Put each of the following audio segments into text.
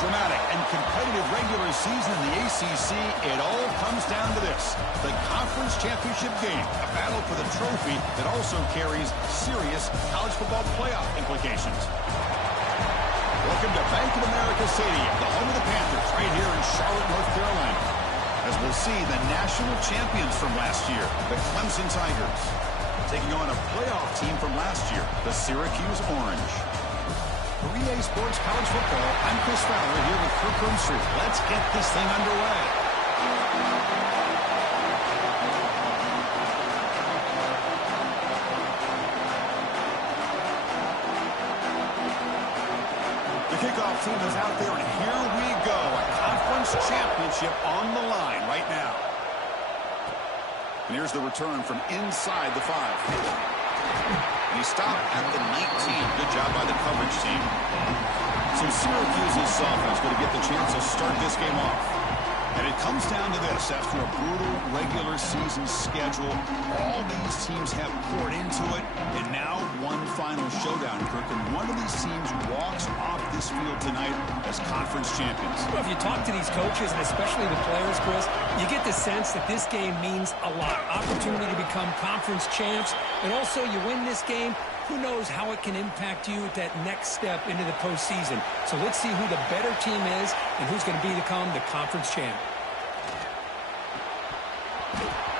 dramatic and competitive regular season in the ACC, it all comes down to this: the conference championship game, a battle for the trophy that also carries serious college football playoff implications. Welcome to Bank of America Stadium, the home of the Panthers, right here in Charlotte, North Carolina, as we'll see the national champions from last year, the Clemson Tigers, taking on a playoff team from last year, the Syracuse Orange. For EA Sports College Football, I'm Chris Fowler here with Kirk Herbstreit. Let's get this thing underway. The kickoff team is out there, and here we go. A conference championship on the line right now. And here's the return from inside the 5. And he stopped at the 19. Good job by the coverage team. So Syracuse's offense going to get the chance to start this game off. And it comes down to this: after a brutal regular season schedule, all these teams have poured into it, and now one final showdown, Kirk, and one of these teams walks off this field tonight as conference champions. Well, if you talk to these coaches, and especially the players, Chris, you get the sense that this game means a lot. Opportunity to become conference champs, and also you win this game, who knows how it can impact you at that next step into the postseason. So let's see who the better team is and who's going to become the conference champ.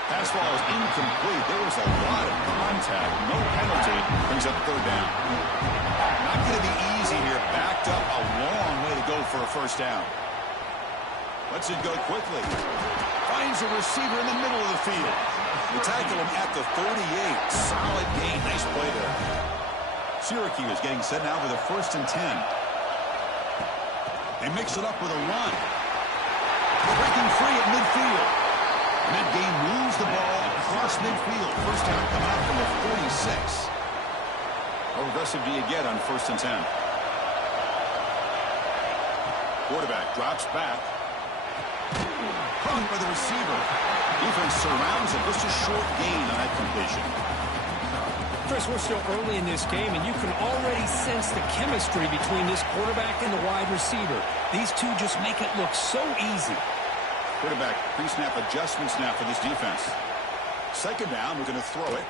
Pass ball is incomplete. There was a lot of contact. No penalty. Brings up 3rd down. Not going to be easy here. Backed up a long way to go for a first down. Lets it go quickly. Finds a receiver in the middle of the field. You tackle him at the 38. Solid gain. Nice play there. Syracuse getting set now with a 1st and 10. They mix it up with a run. Breaking free at midfield. And that game moves the ball across midfield. First down come out from the 46. How aggressive do you get on 1st and 10? Quarterback drops back. Caught by the receiver. Defense surrounds him. Just a short gain on that completion. Chris, we're still early in this game, and you can already sense the chemistry between this quarterback and the wide receiver. These two just make it look so easy. Quarterback pre-snap adjustments now for this defense. 2nd down, we're going to throw it.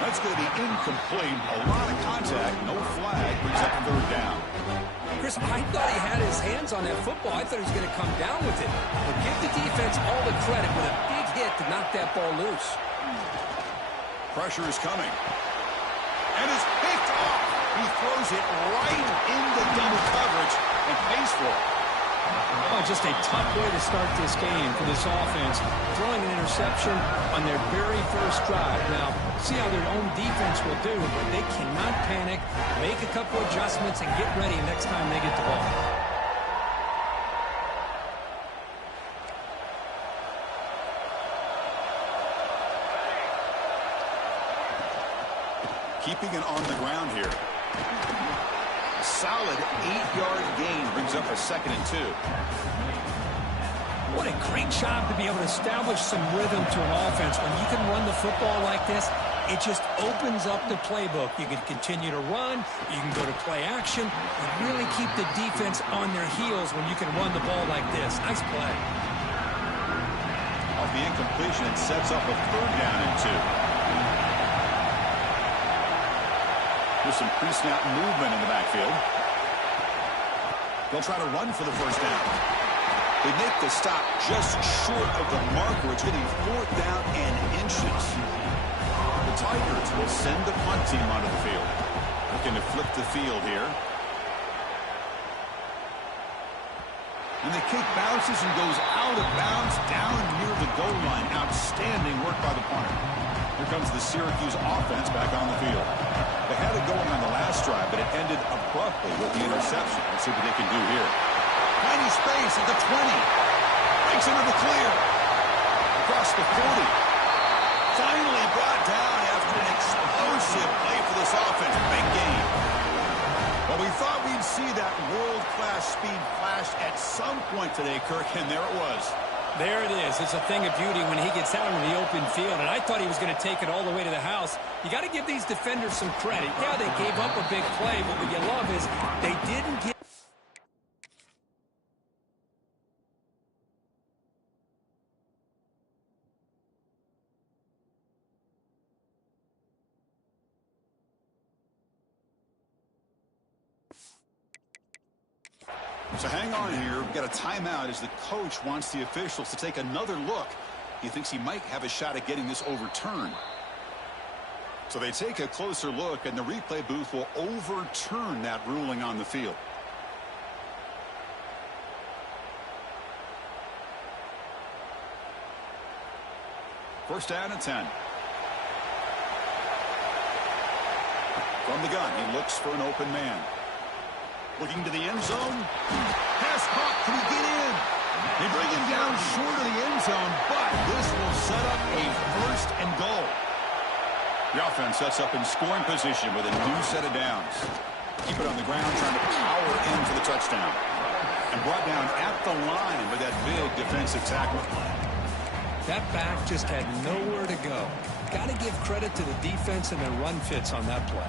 That's going to be incomplete. A lot of contact, no flag, brings up 3rd down. Chris, I thought he had his hands on that football. I thought he was going to come down with it. But give the defense all the credit with a big hit to knock that ball loose. Pressure is coming. And it's picked off. He throws it right into double coverage and pays for it. Oh, just a tough way to start this game for this offense. Throwing an interception on their very first drive. Now, see how their own defense will do, but they cannot panic, make a couple adjustments, and get ready next time they get the ball. Keeping it on the ground here. Solid 8-yard gain brings up a 2nd and 2. What a great job to be able to establish some rhythm to an offense. When you can run the football like this, it just opens up the playbook. You can continue to run, you can go to play action, and really keep the defense on their heels when you can run the ball like this. Nice play. Off the incompletion, it sets up a 3rd down and 2. There's some pre-snap movement in the backfield. They'll try to run for the first down. They make the stop just short of the marker. It's hitting 4th down and inches. The Tigers will send the punt team onto the field. Looking to flip the field here. And the kick bounces and goes out of bounds down near the goal line. Outstanding work by the punter. Here comes the Syracuse offense back on the field. They had it going on the last drive, but it ended abruptly with the interception. Let's see what they can do here. Tiny space at the 20. Breaks into the clear. Across the 40. Finally brought down after an explosive play for this offense. Big game. Well, we thought we'd see that world-class speed flash at some point today, Kirk, and there it was. There it is. It's a thing of beauty when he gets out in the open field, and I thought he was going to take it all the way to the house. You got to give these defenders some credit. Yeah, they gave up a big play, but what you love is they didn't give So hang on here. We've got a timeout as the coach wants the officials to take another look. He thinks he might have a shot at getting this overturned. So they take a closer look, and the replay booth will overturn that ruling on the field. First down and 10. From the gun, he looks for an open man. Looking to the end zone. Pass caught. Can he get in? They bring him down short of the end zone, but this will set up a first and goal. The offense sets up in scoring position with a new set of downs. Keep it on the ground, trying to power in for the touchdown. And brought down at the line with that big defensive tackle. That back just had nowhere to go. Got to give credit to the defense and their run fits on that play.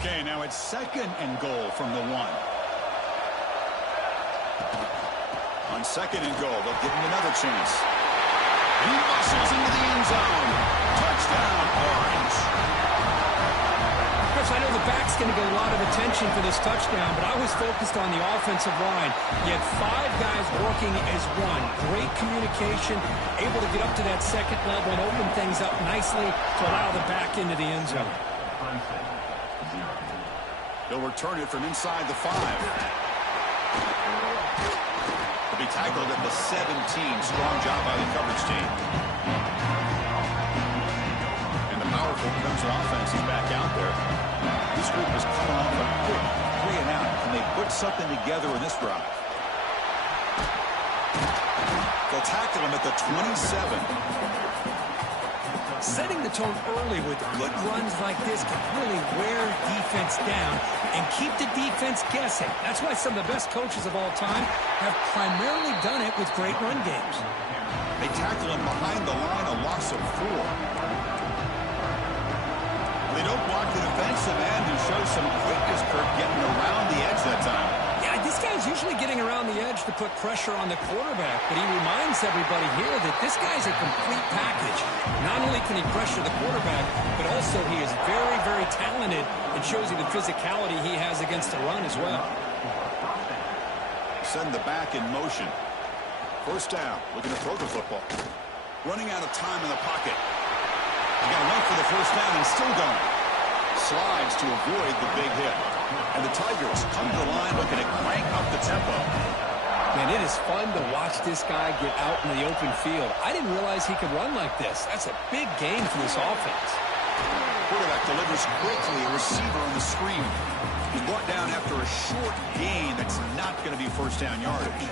Okay, now it's second and goal from the 1. On second and goal, they'll give him another chance. He muscles into the end zone. Touchdown, Orange. Chris, I know the back's going to get a lot of attention for this touchdown, but I was focused on the offensive line. You had 5 guys working as one. Great communication, able to get up to that second level and open things up nicely to allow the back into the end zone. They'll return it from inside the 5. He'll be tackled at the 17. Strong job by the coverage team. And the powerful Clemson offense is back out there. This group is coming off a quick 3 and out. Can they put something together in this drive? They'll tackle him at the 27. Setting the tone early with good runs like this can really wear defense down and keep the defense guessing. That's why some of the best coaches of all time have primarily done it with great run games. They tackle him behind the line, a loss of 4. They don't block the defensive end, who shows some quickness, Kirk, getting around the edge that time. Yeah, this guy's usually getting around the edge to put pressure on the quarterback, but he reminds everybody here that this guy's a complete package. Not only can he pressure the quarterback, but also he is very, very talented and shows you the physicality he has against the run as well. Send the back in motion. First down, looking to throw the football. Running out of time in the pocket. He got enough for the first down and still going. Slides to avoid the big hit. And the Tigers come to the line looking to crank up the tempo. Man, it is fun to watch this guy get out in the open field. I didn't realize he could run like this. That's a big gain for this offense. Quarterback delivers quickly, a receiver on the screen. He's brought down after a short gain that's not going to be first down yardage.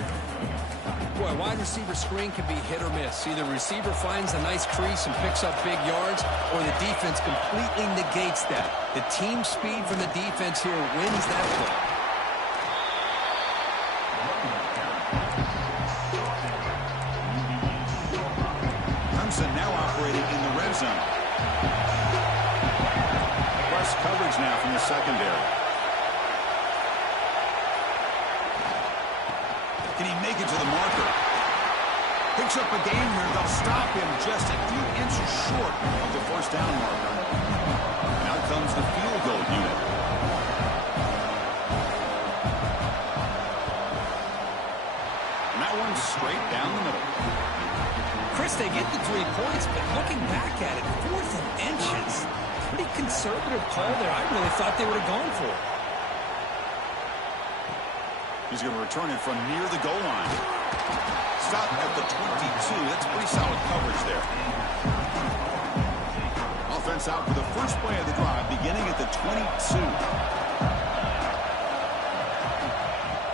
Boy, a wide receiver screen can be hit or miss. Either receiver finds a nice crease and picks up big yards, or the defense completely negates that. The team speed from the defense here wins that play. Clemson now operating in the red zone. Press coverage now from the secondary. Can he make it to the marker? Picks up a game here. They'll stop him just a few inches short of the first down marker. And out comes the field goal unit. And that one's straight down the middle. Chris, they get the 3 points, but looking back at it, 4th and inches. Pretty conservative call there. I really thought they would have gone for it. He's going to return it from near the goal line. Stop at the 22. That's pretty solid coverage there. Offense out for the first play of the drive, beginning at the 22.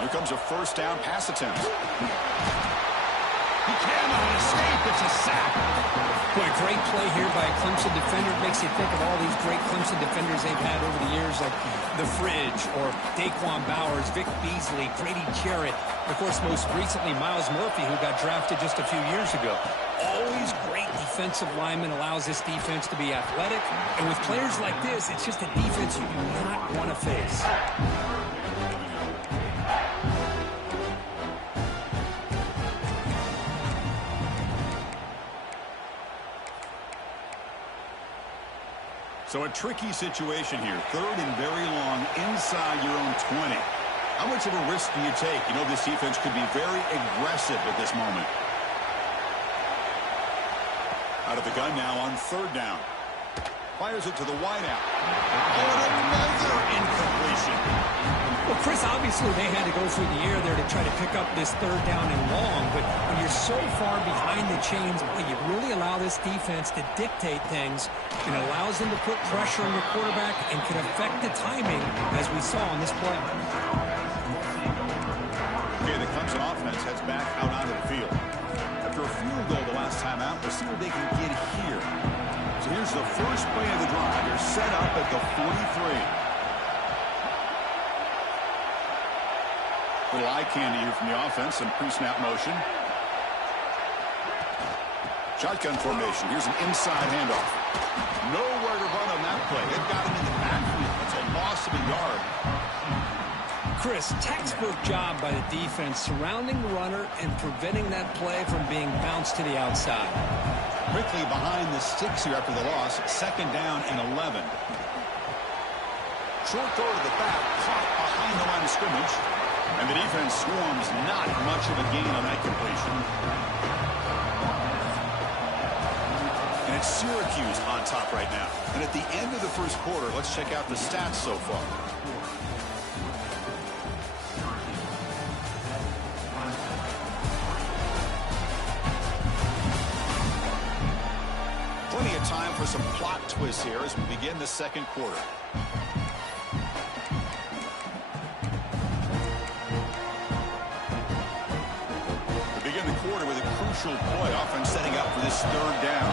Here comes a first down pass attempt. He cannot escape. It's a sack. Boy, great play here by a Clemson defender. It makes you think of all these great Clemson defenders they've had over the years, like The Fridge or Daquan Bowers, Vic Beasley, Grady Jarrett. Of course, most recently, Miles Murphy, who got drafted just a few years ago. Always great defensive lineman, allows this defense to be athletic. And with players like this, it's just a defense you do not want to face. So a tricky situation here. 3rd and very long inside your own 20. How much of a risk do you take? You know this defense could be very aggressive at this moment. Out of the gun now on third down. Fires it to the wideout. Oh, and another incompletion. Well, Chris, obviously they had to go through the air there to try to pick up this third down and long, but when you're so far behind the chains, you really allow this defense to dictate things. It allows them to put pressure on your quarterback and can affect the timing, as we saw on this play. Okay, the Clemson offense heads back out onto the field. After a field goal the last time out, we'll see what they can get here. So here's the first play of the drive. They're set up at the 43. Little eye candy here from the offense. Some pre-snap motion. Shotgun formation. Here's an inside handoff. Nowhere to run on that play. They've got him in the backfield. It's a loss of a yard. Chris, textbook job by the defense surrounding the runner and preventing that play from being bounced to the outside. Quickly behind the sticks here after the loss. Second down and 11. Short throw to the back. Caught behind the line of scrimmage. And the defense swarms not much of a gain on that completion. And it's Syracuse on top right now. And at the end of the first quarter, let's check out the stats so far. Plenty of time for some plot twists here as we begin the second quarter. Play offense setting up for this third down.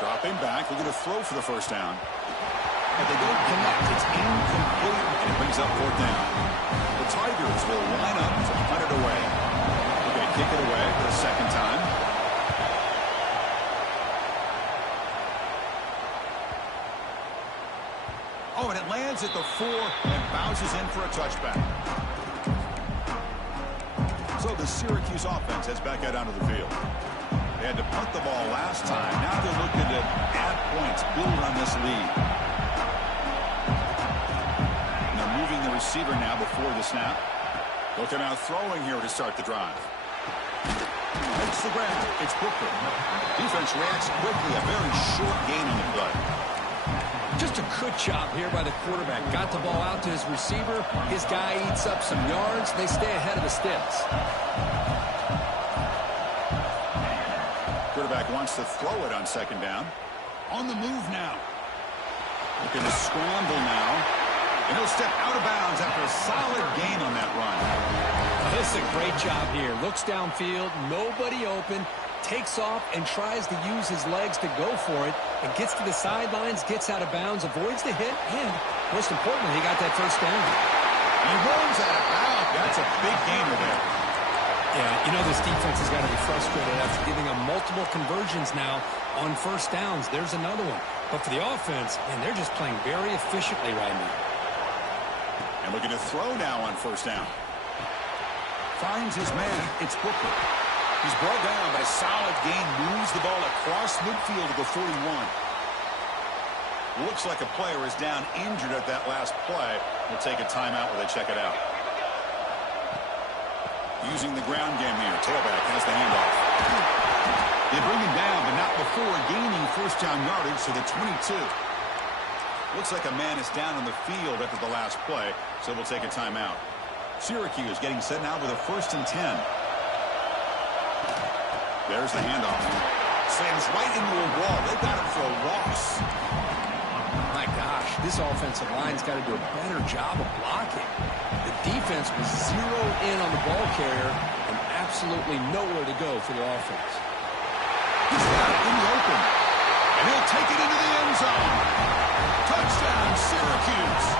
Dropping back, looking to throw for the first down. But they don't connect. It's incomplete, and it brings up fourth down. The Tigers will line up to punt it away. They're going to kick it away for the second time. Oh, and it lands at the 4 and bounces in for a touchback. So the Syracuse offense heads back out onto the field. They had to punt the ball last time. Now they're looking to add points, build on this lead. And they're moving the receiver now before the snap. Looking out throwing here to start the drive. Makes the grab. It's Booker. Defense reacts quickly. A very short gain on the play. Just a good job here by the quarterback. Got the ball out to his receiver. His guy eats up some yards. They stay ahead of the sticks. Quarterback wants to throw it on second down. On the move now. Looking to scramble now. And he'll step out of bounds after a solid gain on that run. This is a great job here. Looks downfield. Nobody open. Takes off and tries to use his legs to go for it, and gets to the sidelines, gets out of bounds, avoids the hit, and most importantly, he got that first down. He runs out of bounds. That's a big gainer there. Yeah, you know this defense has got to be frustrated after giving them multiple conversions now on first downs. There's another one. But for the offense, man, they're just playing very efficiently right now. And looking to throw now on first down. Finds his man. It's Booker. He's brought down, but a solid gain moves the ball across midfield to the 41. Looks like a player is down injured at that last play. We'll take a timeout while they check it out. Using the ground game here. Tailback has the handoff. They bring him down, but not before gaining first down yardage to the 22. Looks like a man is down on the field after the last play, so we'll take a timeout. Syracuse getting set now with a 1st and 10. There's the handoff. Slams right into a wall. They've got him for a loss. My gosh, this offensive line's got to do a better job of blocking. The defense was zeroed in on the ball carrier and absolutely nowhere to go for the offense. He's got it in the open. And he'll take it into the end zone. Touchdown, Syracuse.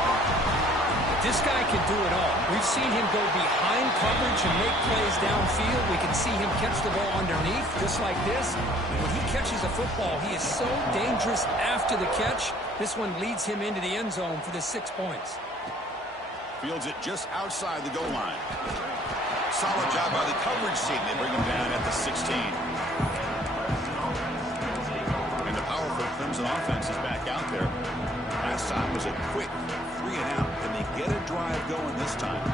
This guy can do it all. We've seen him go behind coverage and make plays downfield. We can see him catch the ball underneath, just like this. And when he catches a football, he is so dangerous after the catch. This one leads him into the end zone for the 6 points. Fields it just outside the goal line. Solid job by the coverage team. They bring him down at the 16. And the powerful Clemson offense is back out there. Last stop was a quick 3-and-out. Can they get a drive going this time?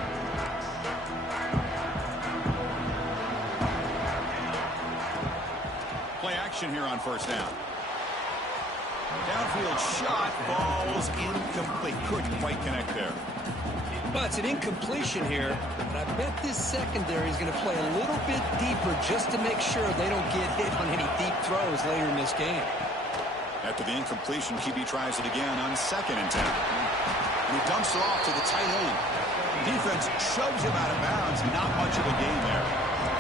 Play action here on first down. Downfield shot falls incomplete. Couldn't quite connect there. Well, it's an incompletion here, but I bet this secondary is going to play a little bit deeper just to make sure they don't get hit on any deep throws later in this game. After the incompletion, QB tries it again on 2nd and 10. And he dumps it off to the tight end. Defense shoves him out of bounds. Not much of a gain there.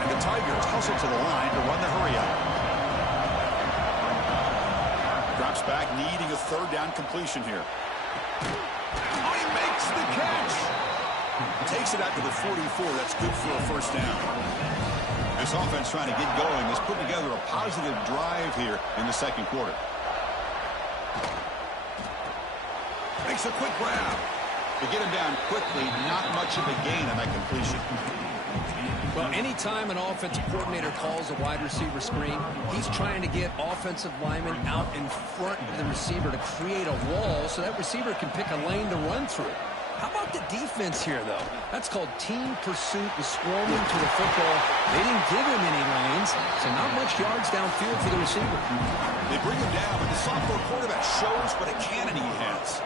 And the Tigers hustle to the line to run the hurry up. Drops back, needing a 3rd down completion here. Oh, he makes the catch. Takes it out to the 44. That's good for a 1st down. This offense trying to get going has put together a positive drive here in the 2nd quarter. Makes a quick grab. To get him down quickly, not much of a gain on that completion. Well, anytime an offensive coordinator calls a wide receiver screen, he's trying to get offensive linemen out in front of the receiver to create a wall so that receiver can pick a lane to run through. How about the defense here, though? That's called team pursuit and swarming to the football. They didn't give him any lanes, so not much yards downfield for the receiver. They bring him down, but the sophomore quarterback shows what a cannon he has.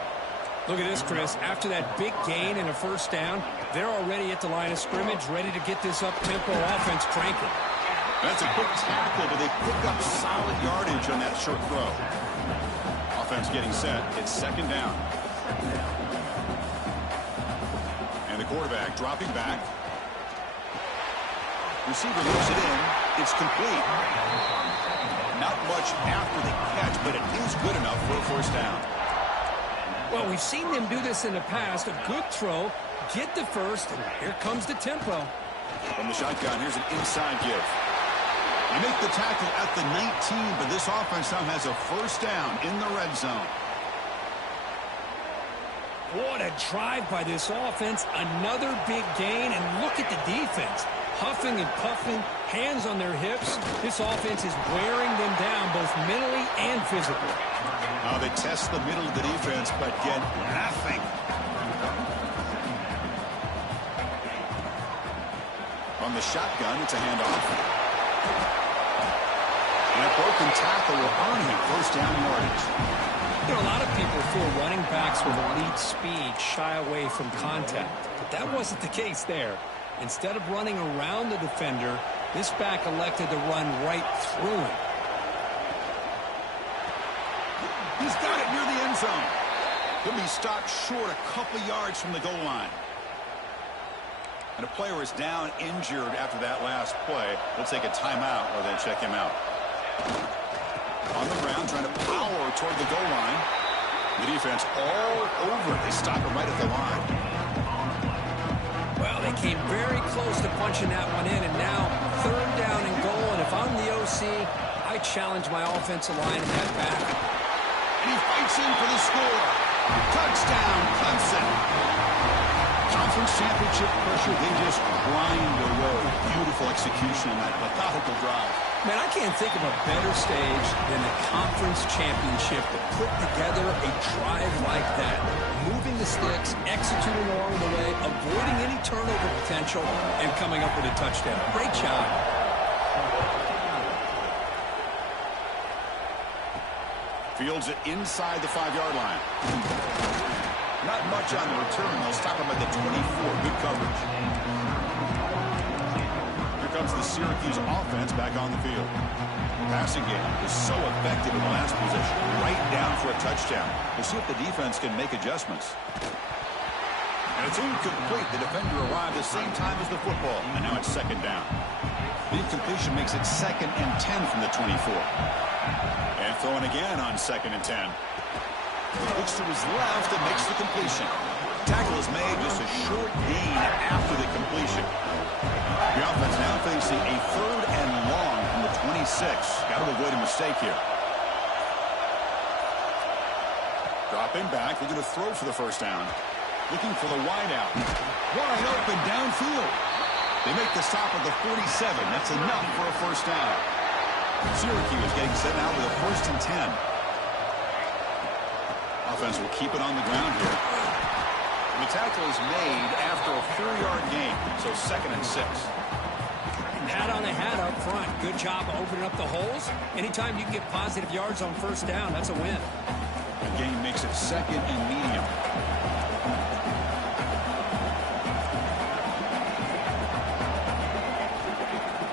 Look at this, Chris. After that big gain and a 1st down, they're already at the line of scrimmage, ready to get this up-tempo offense cranking. That's a quick tackle, but they pick up solid yardage on that short throw. Offense getting set. It's 2nd down. And the quarterback dropping back. Receiver moves it in. It's complete. Not much after the catch, but it is good enough for a 1st down. Well, we've seen them do this in the past. A good throw, get the 1st, and here comes the tempo. From the shotgun, here's an inside give. They make the tackle at the 19, but this offense now has a 1st down in the red zone. What a drive by this offense. Another big gain, and look at the defense. Huffing and puffing, hands on their hips. This offense is wearing them down both mentally and physically. They test the middle of the defense, but get nothing. From the shotgun, it's a handoff. And a broken tackle will earn him 1st down yardage. You know, a lot of people feel running backs with elite speed shy away from contact, but that wasn't the case there. Instead of running around the defender, this back elected to run right through him. He's got it near the end zone. He'll be stopped short a couple yards from the goal line. And a player is down injured after that last play. They'll take a timeout or then check him out. On the ground, trying to power toward the goal line. The defense all over. They stop him right at the line. Well, they came very close to punching that one in, and now 3rd down and goal. And if I'm the OC, I challenge my offensive line in that back. And he fights in for the score. Touchdown, Clemson. Conference championship pressure, they just grind away. Beautiful execution on that methodical drive. Man, I can't think of a better stage than the conference championship to put together a drive like that. Moving the sticks, executing along the way, avoiding any turnover potential, and coming up with a touchdown. Great job. Fields it inside the 5-yard line. Not much on the return. They'll stop him at the 24. Good coverage. Here comes the Syracuse offense back on the field. Passing game was so effective in the last possession. Right down for a touchdown. We'll see if the defense can make adjustments. And it's incomplete. The defender arrived the same time as the football. And now it's 2nd down. The incompletion makes it 2nd and 10 from the 24. And throwing again on 2nd and 10. Looks to his left and makes the completion. Tackle is made, just a short gain after the completion. The offense now facing a 3rd and long from the 26. Got to avoid a mistake here. Dropping back, looking to throw for the 1st down. Looking for the wideout. Wide open downfield. They make the stop at the 47. That's enough for a 1st down. Syracuse getting set now with a 1st and 10. Offense will keep it on the ground here. And the tackle is made after a 4-yard gain, so 2nd and 6. Hat on a hat up front. Good job opening up the holes. Anytime you can get positive yards on first down, that's a win. The gain makes it 2nd and medium.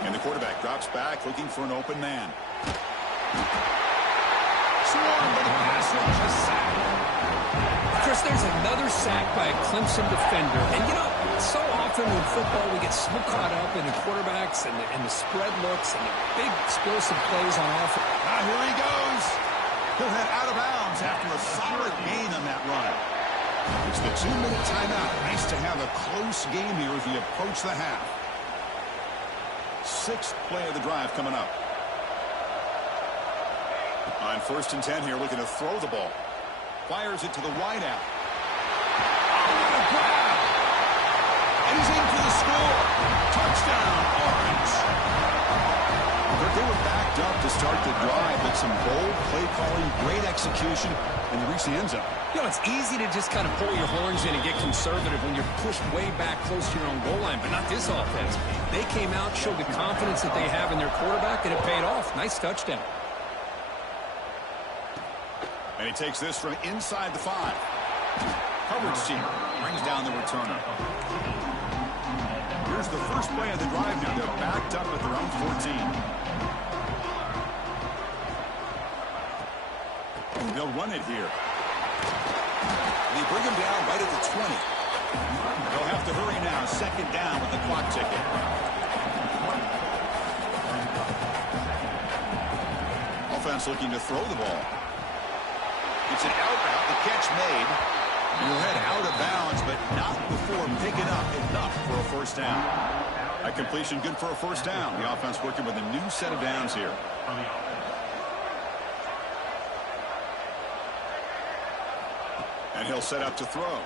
And the quarterback drops back, looking for an open man. Swarmed by the pass rush, a sack. Chris, there's another sack by a Clemson defender. And, you know, so often in football we get so caught up in the quarterbacks and the spread looks and the big explosive plays on offense. Here he goes. He'll head out of bounds after a solid gain on that run. It's the 2-minute timeout. Nice to have a close game here as we approach the half. 6th play of the drive coming up. On 1st and 10 here, looking to throw the ball. Fires it to the wideout. Oh, what a grab! And he's in for the score. Touchdown, Orange. They were backed up to start the drive, but some bold play calling, great execution, and they reached the end zone. You know, it's easy to just kind of pull your horns in and get conservative when you're pushed way back close to your own goal line, but not this offense. They came out, showed the confidence that they have in their quarterback, and it paid off. Nice touchdown. And he takes this from inside the 5. Coverage team brings down the returner. Here's the first play of the drive now. They're backed up at their own 14. They'll run it here. They bring him down right at the 20. They'll have to hurry now. 2nd down with the clock ticking. Offense looking to throw the ball. It's an out route. The catch made. He'll head out of bounds, but not before picking up enough for a first down. A completion good for a first down. The offense working with a new set of downs here. And he'll set up to throw.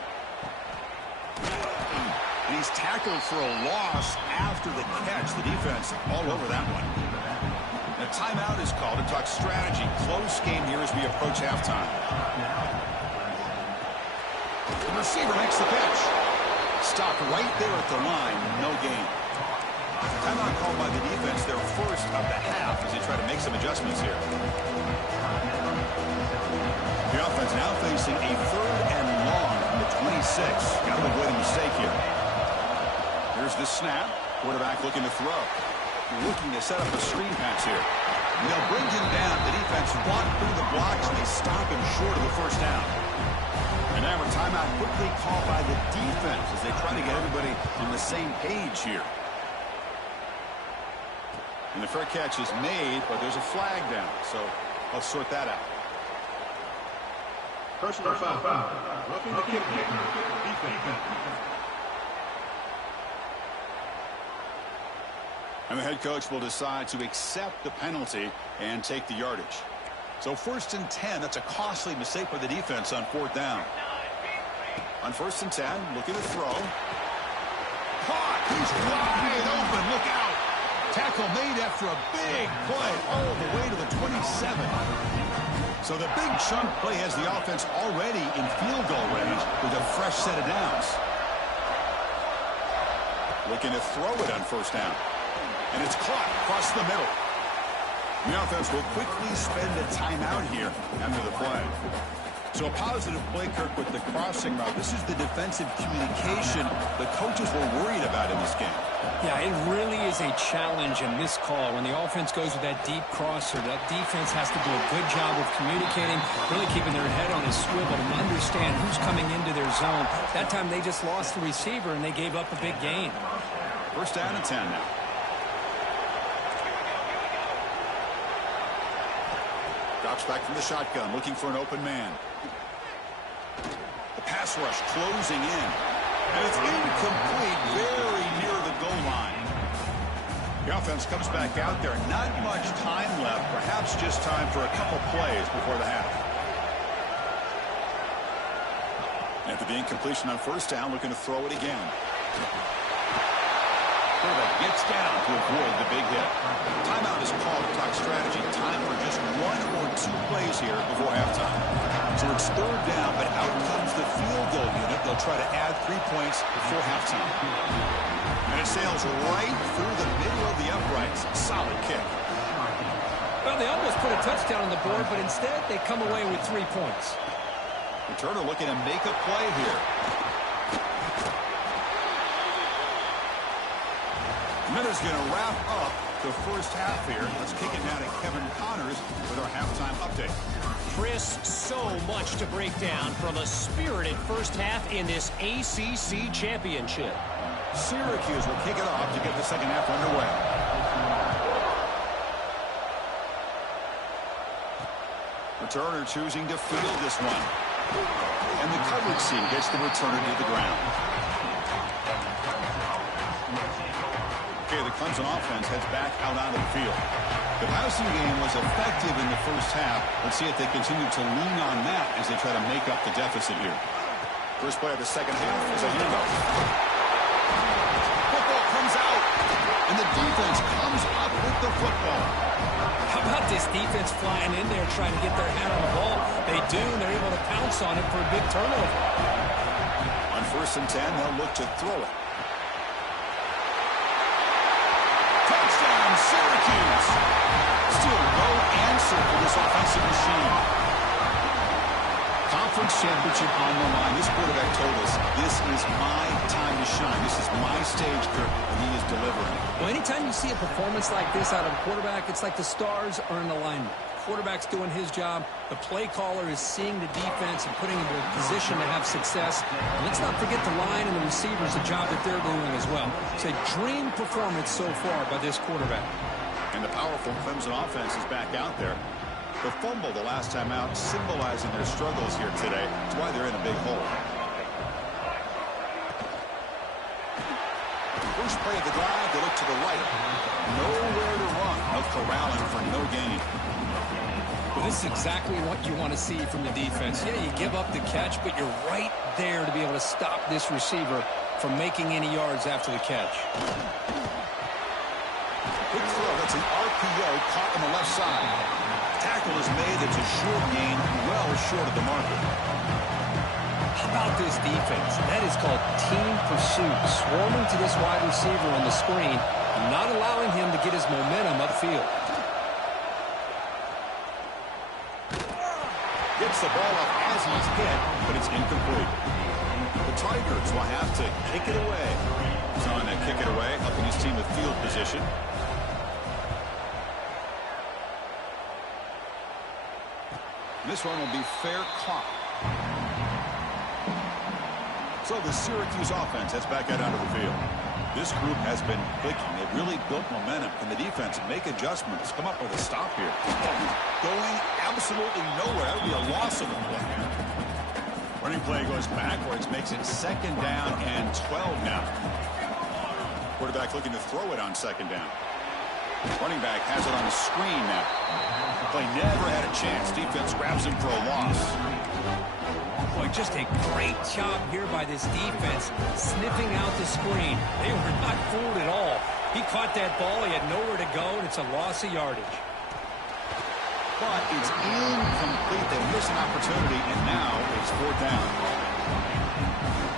And he's tackled for a loss after the catch. The defense all over that one. A timeout is called to talk strategy. Close game here as we approach halftime. The receiver makes the pitch. Stopped right there at the line. No gain. Timeout called by the defense, their first of the half as they try to make some adjustments here. The offense now facing a 3rd and long from the 26. Got to avoid a mistake here. Here's the snap. Quarterback looking to throw. Looking to set up a screen pass here. And they'll bring him down. The defense fought through the blocks, and they stop him short of the first down. And now a timeout quickly called by the defense as they try to get everybody on the same page here. And the fair catch is made, but there's a flag down. So let's sort that out. Personal foul. Roughing the kick. Defense. And the head coach will decide to accept the penalty and take the yardage. So 1st and 10, that's a costly mistake by the defense on 4th down. On 1st and 10, looking to throw. Caught! He's wide open. Look out! Tackle made after a big play all the way to the 27. So the big chunk play has the offense already in field goal range with a fresh set of downs. Looking to throw it on 1st down. And it's caught across the middle. The offense will quickly spend a timeout here after the play. So a positive play, Kirk, with the crossing route. This is the defensive communication the coaches were worried about in this game. Yeah, it really is a challenge in this call. When the offense goes with that deep crosser, that defense has to do a good job of communicating, really keeping their head on a swivel and understand who's coming into their zone. That time they just lost the receiver and they gave up a big gain. 1st down and 10 now. Drops back from the shotgun, looking for an open man. The pass rush closing in. And it's incomplete, very near the goal line. The offense comes back out there. Not much time left. Perhaps just time for a couple plays before the half. After the incompletion on 1st down, looking to throw it again. Quarterback gets down to avoid the big hit. Timeout is called to talk strategy. Time for just 1 or 2 plays here before halftime. So it's third down, but out comes the field goal unit. They'll try to add 3 points before halftime. And it sails right through the middle of the uprights. Solid kick. Well, they almost put a touchdown on the board, but instead they come away with 3 points. Returner looking to make a play here. Minute's going to wrap up the first half here. Let's kick it now to Kevin Connors with our halftime update. Chris, so much to break down from a spirited first half in this ACC championship. Syracuse will kick it off to get the second half underway. Returner choosing to field this one. And the coverage team gets the returner to the ground. Okay, the Clemson offense heads back out onto the field. The passing game was effective in the first half. Let's see if they continue to lean on that as they try to make up the deficit here. First play of the second half is a handoff. Football comes out, and the defense comes up with the football. How about this defense flying in there trying to get their hand on the ball? They do, and they're able to pounce on it for a big turnover. On 1st and 10, they'll look to throw it. Touchdown, Syracuse! Still no answer for this offensive machine. Conference championship on the line. This quarterback told us, this is my time to shine. This is my stage, Kirk, and he is delivering. Well, anytime you see a performance like this out of a quarterback, it's like the stars are in alignment. Quarterback's doing his job. The play caller is seeing the defense and putting him in a position to have success. And let's not forget the line and the receivers, the job that they're doing as well. It's a dream performance so far by this quarterback. And the powerful Clemson offense is back out there. The fumble the last time out symbolizing their struggles here today. That's why they're in a big hole. First play of the drive, they look to the right. Nowhere to run. No corralling for no gain. Well, this is exactly what you want to see from the defense. Yeah, you give up the catch, but you're right there to be able to stop this receiver from making any yards after the catch. Big throw. That's an RPO caught on the left side. Tackle is made. It's a short gain, well short of the marker. How about this defense? That is called team pursuit. Swarming to this wide receiver on the screen and not allowing him to get his momentum upfield. Gets the ball up as he's hit, but it's incomplete. The Tigers will have to kick it away. He's on to kick it away, helping his team with field position. This one will be fair caught. So the Syracuse offense heads back out onto the field. This group has been clicking. They've really built momentum. Can the defense make adjustments? Come up with a stop here. Going absolutely nowhere. That would be a loss of a play. Running play goes backwards, makes it 2nd down and 12 now. Quarterback looking to throw it on 2nd down. Running back has it on the screen now. Play never had a chance. Defense grabs him for a loss. Boy, just a great job here by this defense, sniffing out the screen. They were not fooled at all. He caught that ball. He had nowhere to go, and it's a loss of yardage. But it's incomplete. They miss an opportunity, and now it's 4th down.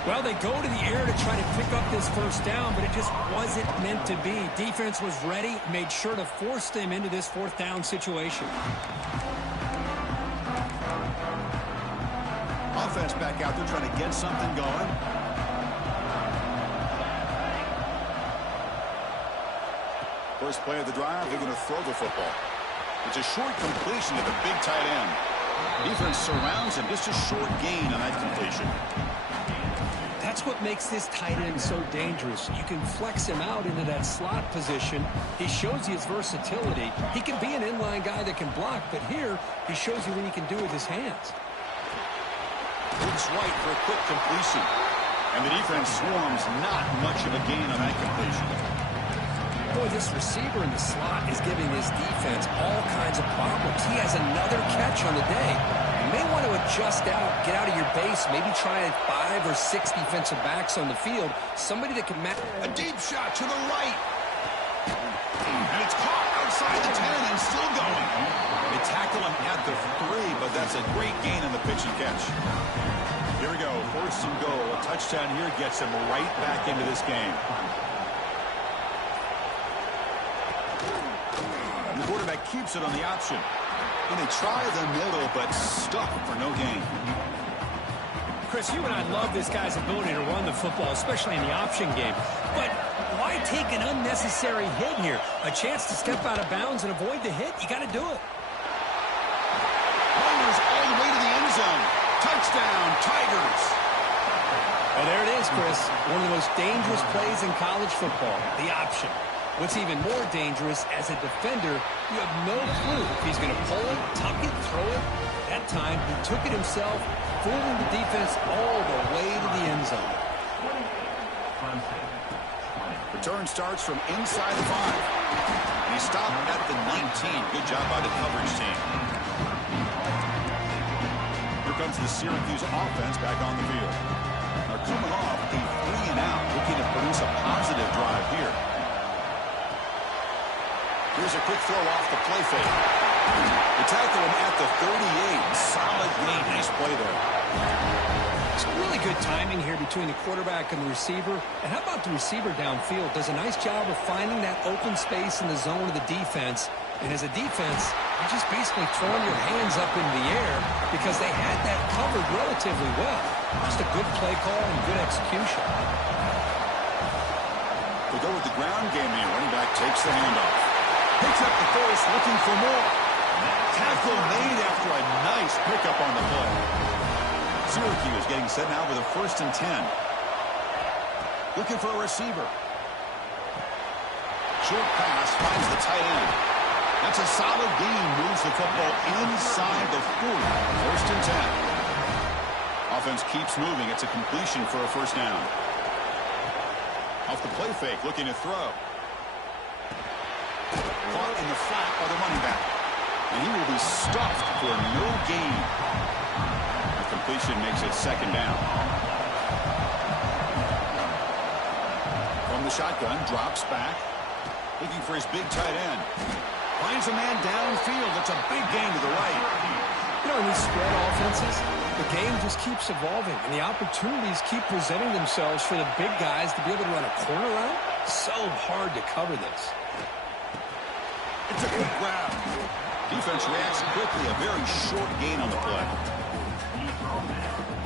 Well, they go to the air to try to pick up this 1st down, but it just wasn't meant to be. Defense was ready, made sure to force them into this 4th down situation. Offense back out there trying to get something going. First play of the drive, they're going to throw the football. It's a short completion to the big tight end. Defense surrounds him, just a short gain on that completion. That's what makes this tight end so dangerous. You can flex him out into that slot position. He shows you his versatility. He can be an inline guy that can block, but here he shows you what he can do with his hands. Looks right for a quick completion. And the defense swarms, not much of a gain on that completion. Boy, this receiver in the slot is giving this defense all kinds of problems. He has another catch on the day. You may want to adjust out, get out of your base, maybe try 5 or 6 defensive backs on the field, somebody that can match. A deep shot to the right. And it's caught outside the 10 and still going. They tackle him at the 3, but that's a great gain on the pitch and catch. Here we go, 1st and goal. A touchdown here gets him right back into this game. And the quarterback keeps it on the option. And they try the middle, but stuck for no gain. Chris, you and I love this guy's ability to run the football, especially in the option game. But why take an unnecessary hit here? A chance to step out of bounds and avoid the hit? You got to do it. Runners all the way to the end zone. Touchdown, Tigers. Oh, there it is, Chris. One of the most dangerous plays in college football, the option. What's even more dangerous, as a defender, you have no clue if he's going to pull it, tuck it, throw it. That time, he took it himself, fooling the defense all the way to the end zone. Return starts from inside the 5. And he stopped at the 19. Good job by the coverage team. Here comes the Syracuse offense back on the field. They're coming off a 3-and-out, looking to produce a positive drive here. Here's a quick throw off the play fake. They tackle him at the 38. Solid gain. Nice play there. Some really good timing here between the quarterback and the receiver. And how about the receiver downfield? Does a nice job of finding that open space in the zone of the defense. And as a defense, you're just basically throwing your hands up in the air because they had that covered relatively well. Just a good play call and good execution. They go with the ground game here. Running back takes the handoff. Picks up the first, looking for more. Tackle made after a nice pickup on the play. Syracuse getting set now with a 1st and 10. Looking for a receiver. Short pass finds the tight end. That's a solid gain. Moves the football inside the 40. 1st and 10. Offense keeps moving. It's a completion for a 1st down. Off the play fake, looking to throw. Caught in the flat by the running back. And he will be stuffed for no gain. The completion makes it 2nd down. From the shotgun, drops back. Looking for his big tight end. Finds a man downfield. It's a big gain to the right. You know, in these spread offenses, the game just keeps evolving, and the opportunities keep presenting themselves for the big guys to be able to run a corner out. So hard to cover this. It's a quick grab. Defense reacts quickly. A very short gain on the play.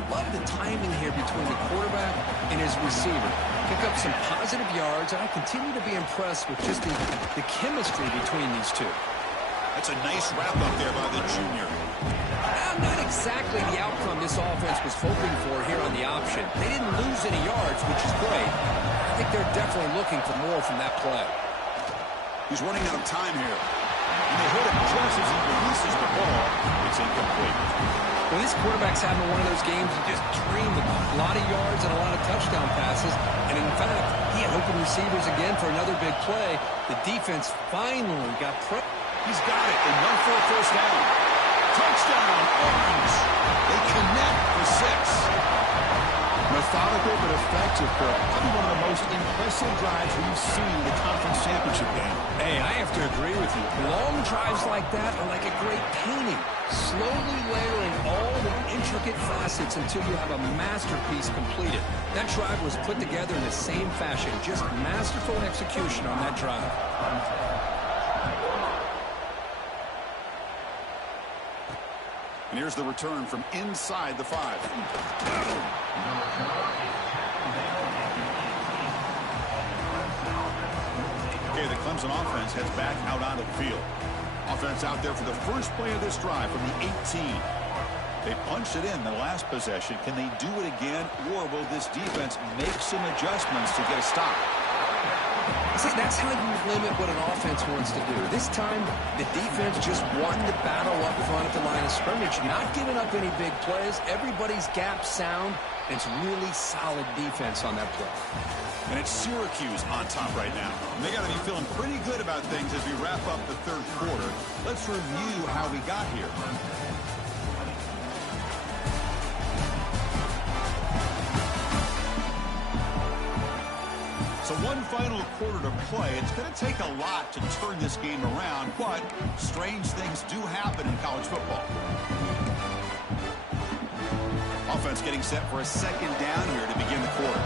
Love the timing here between the quarterback and his receiver. Pick up some positive yards, and I continue to be impressed with just the chemistry between these two. That's a nice wrap-up there by the junior. Not exactly the outcome this offense was hoping for here on the option. They didn't lose any yards, which is great. I think they're definitely looking for more from that play. He's running out of time here. And they hit him just as he releases the ball. It's incomplete. Well, this quarterback's having one of those games he just dreamed of. A lot of yards and a lot of touchdown passes. And in fact, he had open receivers again for another big play. The defense finally got pressure. He's got it and run for a 1st down. Touchdown, Orange. They connect for 6. Methodical but effective, probably one of the most impressive drives we've seen in the conference championship game. Hey, I have to agree with you. Long drives like that are like a great painting. Slowly layering all the intricate facets until you have a masterpiece completed. That drive was put together in the same fashion. Just masterful execution on that drive. And here's the return from inside the 5. Okay, the Clemson offense heads back out onto the field. Offense out there for the first play of this drive from the 18. They punched it in the last possession. Can they do it again, or will this defense make some adjustments to get a stop? See, that's how you limit what an offense wants to do. This time, the defense just won the battle up front at the line of scrimmage, not giving up any big plays. Everybody's gap sound, and it's really solid defense on that play. And it's Syracuse on top right now. And they got to be feeling pretty good about things as we wrap up the 3rd quarter. Let's review how we got here. So one final quarter to play. It's going to take a lot to turn this game around, but strange things do happen in college football. Offense getting set for a second down here to begin the quarter.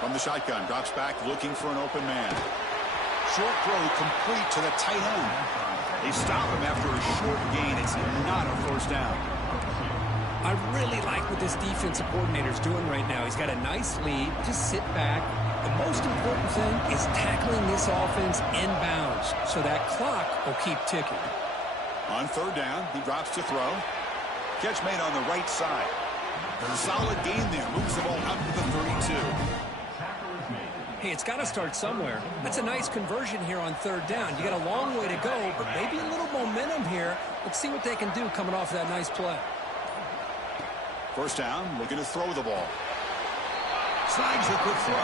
From the shotgun, drops back looking for an open man. Short throw complete to the tight end. They stop him after a short gain. It's not a first down. I really like what this defensive coordinator is doing right now. He's got a nice lead. Just sit back. The most important thing is tackling this offense inbounds so that clock will keep ticking. On third down, he drops to throw. Catch made on the right side. Solid gain there. Moves the ball up to the 32. Hey, it's got to start somewhere. That's a nice conversion here on third down. You got a long way to go, but maybe a little momentum here. Let's see what they can do coming off of that nice play. First down, looking to throw the ball. Slides a quick throw.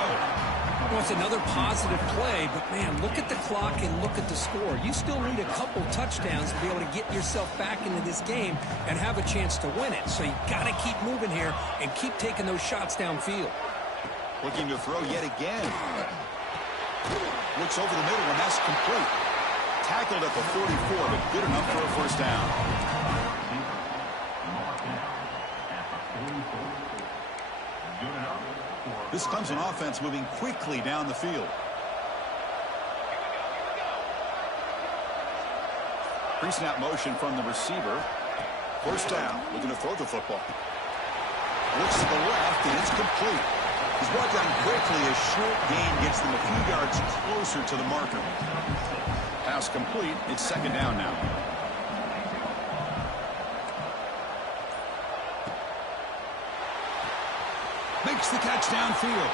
Well, it's another positive play, but man, look at the clock and look at the score. You still need a couple touchdowns to be able to get yourself back into this game and have a chance to win it. So you got to keep moving here and keep taking those shots downfield. Looking to throw yet again. Looks over the middle, and that's complete. Tackled at the 44, but good enough for a first down. This Clemson offense moving quickly down the field. Pre-snap motion from the receiver. First down, looking to throw the football. Looks to the left, and it's complete. He's brought down quickly. A short gain gets them a few yards closer to the marker. Pass complete. It's second down now. Makes the catch downfield.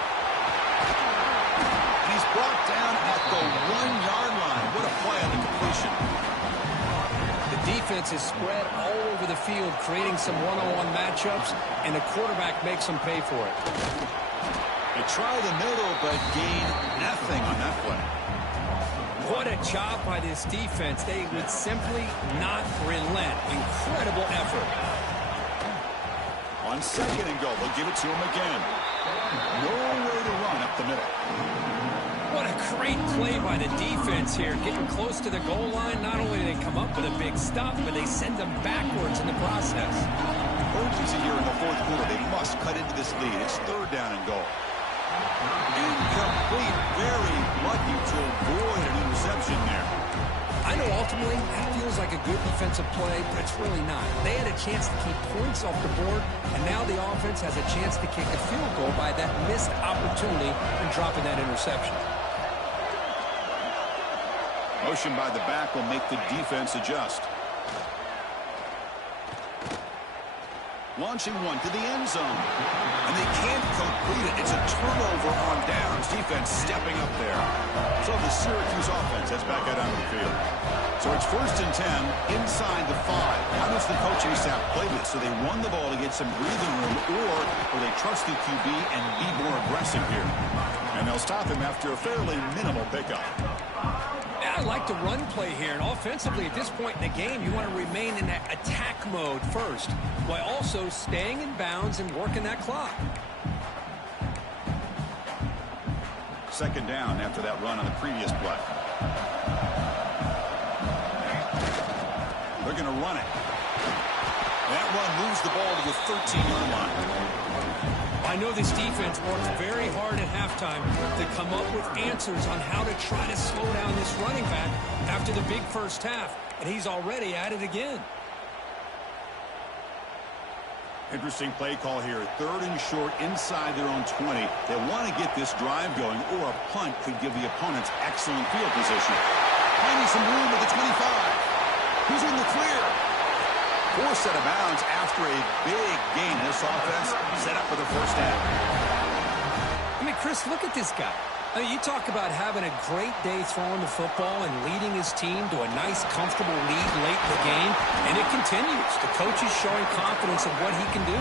And he's brought down at the 1-yard line. What a play on the completion. The defense is spread all over the field, creating some one-on-one matchups, and the quarterback makes them pay for it. They try the middle, but gain nothing on that play. What a job by this defense. They would simply not relent. Incredible effort. On second and goal, they'll give it to him again. Nowhere to run up the middle. What a great play by the defense here. Getting close to the goal line, not only do they come up with a big stop, but they send them backwards in the process. Urgency here in the fourth quarter. They must cut into this lead. It's third down and goal. Incomplete. Very lucky to avoid an interception there. I know ultimately that feels like a good defensive play, but it's really not. They had a chance to keep points off the board, and now the offense has a chance to kick a field goal by that missed opportunity and dropping that interception. Motion by the back will make the defense adjust. Launching one to the end zone. And they can't complete it. It's a turnover on downs. Defense stepping up there. So the Syracuse offense heads back out onto the field. So it's first and 10 inside the 5. How does the coaching staff play this? So they run the ball to get some breathing room, or will they trust the QB and be more aggressive here? And they'll stop him after a fairly minimal pickup. I like the run play here, and offensively at this point in the game, you want to remain in that attack mode first, while also staying in bounds and working that clock. Second down after that run on the previous play. They're going to run it. That run moves the ball to the 13-yard line. I know this defense works very hard at halftime to come up with answers on how to try to slow down this running back after the big first half, and he's already at it again. Interesting play call here. Third and short inside their own 20. They want to get this drive going, or a punt could give the opponents excellent field position. Finding some room at the 25. Who's in the clear? Forced out of bounds after a big gain. This offense set up for the first down. I mean, Chris, look at this guy. I mean, you talk about having a great day throwing the football and leading his team to a nice, comfortable lead late in the game, and it continues. The coach is showing confidence in what he can do.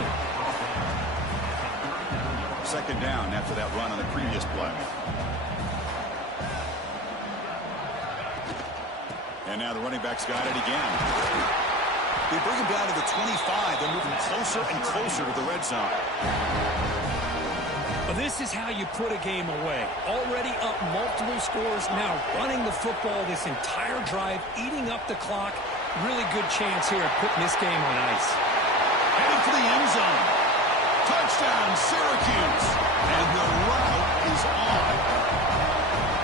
Second down after that run on the previous play. And now the running back's got it again. They bring him down to the 25. They're moving closer and closer to the red zone. Well, this is how you put a game away. Already up multiple scores, now running the football this entire drive, eating up the clock. Really good chance here of putting this game on ice. Heading for the end zone. Touchdown, Syracuse. And the route is on.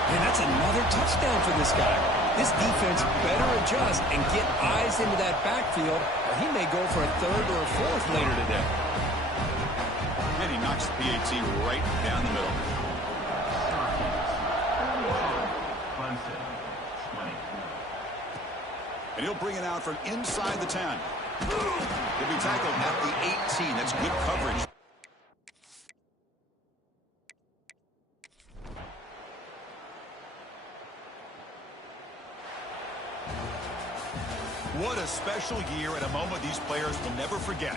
And that's another touchdown for this guy. This defense better adjust and get eyes into that backfield, or he may go for a third or a fourth later today. And he knocks the PAT right down the middle. Clemson, 20. And he'll bring it out from inside the 10. He'll be tackled at the 18. That's good coverage. What a special year and a moment these players will never forget.